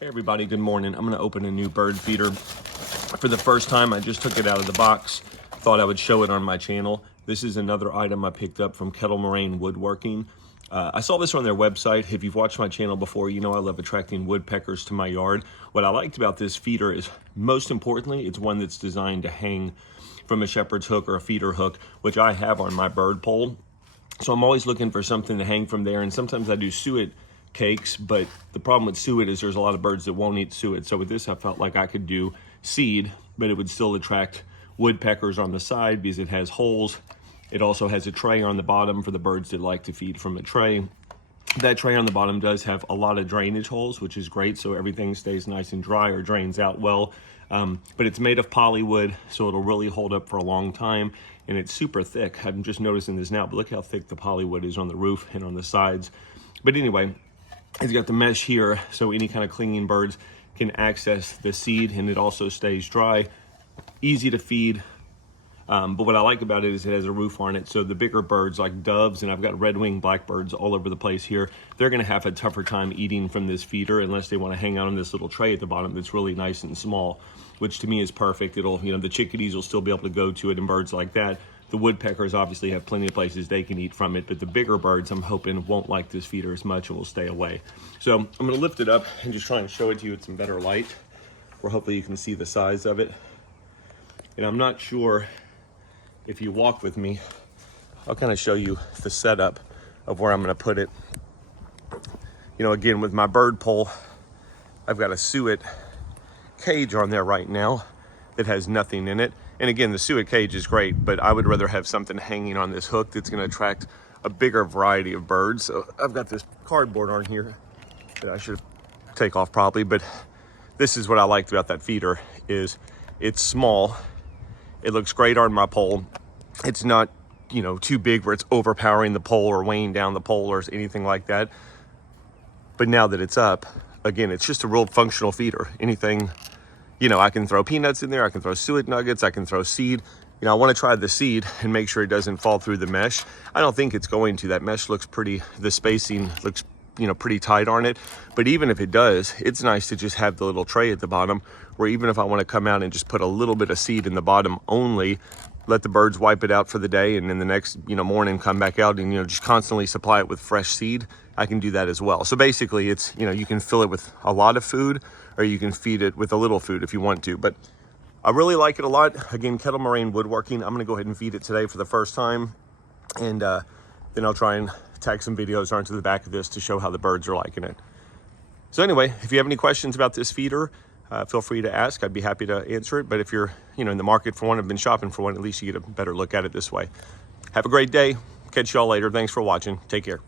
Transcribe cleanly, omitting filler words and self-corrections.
Hey everybody, good morning. I'm gonna open a new bird feeder. For the first time, I just took it out of the box. Thought I would show it on my channel. This is another item I picked up from Kettle Moraine Woodworking. I saw this on their website. If you've watched my channel before, you know I love attracting woodpeckers to my yard. What I liked about this feeder is, most importantly, it's one that's designed to hang from a shepherd's hook or a feeder hook, which I have on my bird pole. So I'm always looking for something to hang from there, and sometimes I do suet cakes, but the problem with suet is there's a lot of birds that won't eat suet. So with this, I felt like I could do seed, but it would still attract woodpeckers on the side because it has holes. It also has a tray on the bottom for the birds that like to feed from a tray. That tray on the bottom does have a lot of drainage holes, which is great, so everything stays nice and dry or drains out well. But it's made of polywood, so it'll really hold up for a long time, and it's super thick. I'm just noticing this now, but look how thick the polywood is on the roof and on the sides. But anyway, it's got the mesh here, so any kind of clinging birds can access the seed, and it also stays dry, easy to feed. But what I like about it is it has a roof on it, so the bigger birds like doves, and I've got red-winged blackbirds all over the place here, they're gonna have a tougher time eating from this feeder unless they wanna hang out on this little tray at the bottom that's really nice and small, which to me is perfect. It'll, the chickadees will still be able to go to it and birds like that. The woodpeckers obviously have plenty of places they can eat from it, but the bigger birds, I'm hoping, won't like this feeder as much and will stay away. So I'm gonna lift it up and just try and show it to you with some better light, where hopefully you can see the size of it. And I'm not sure if you walk with me, I'll kind of show you the setup of where I'm gonna put it. Again, with my bird pole, I've got a suet cage on there right now that has nothing in it. And again, the suet cage is great, but I would rather have something hanging on this hook that's gonna attract a bigger variety of birds. So I've got this cardboard on here that I should take off probably, but this is what I liked about that feeder, is it's small. It looks great on my pole. It's not, too big where it's overpowering the pole or weighing down the pole or anything like that. But now that it's up, again, it's just a real functional feeder. Anything, I can throw peanuts in there, I can throw suet nuggets, I can throw seed. I want to try the seed and make sure it doesn't fall through the mesh. I don't think it's going to. That mesh looks pretty, the spacing looks, pretty tight on it. But even if it does, it's nice to just have the little tray at the bottom, where even if I want to come out and just put a little bit of seed in the bottom only, let the birds wipe it out for the day, and then the next morning come back out and just constantly supply it with fresh seed, I can do that as well. So basically it's, you can fill it with a lot of food, or you can feed it with a little food if you want to. But I really like it a lot. Again, Kettle Moraine Woodworking. I'm gonna go ahead and feed it today for the first time, and then I'll try and tag some videos onto the back of this to show how the birds are liking it. So anyway, if you have any questions about this feeder, feel free to ask. I'd be happy to answer it. But if you're in the market for one, have been shopping for one, at least you get a better look at it this way. Have a great day. Catch y'all later. Thanks for watching. Take care.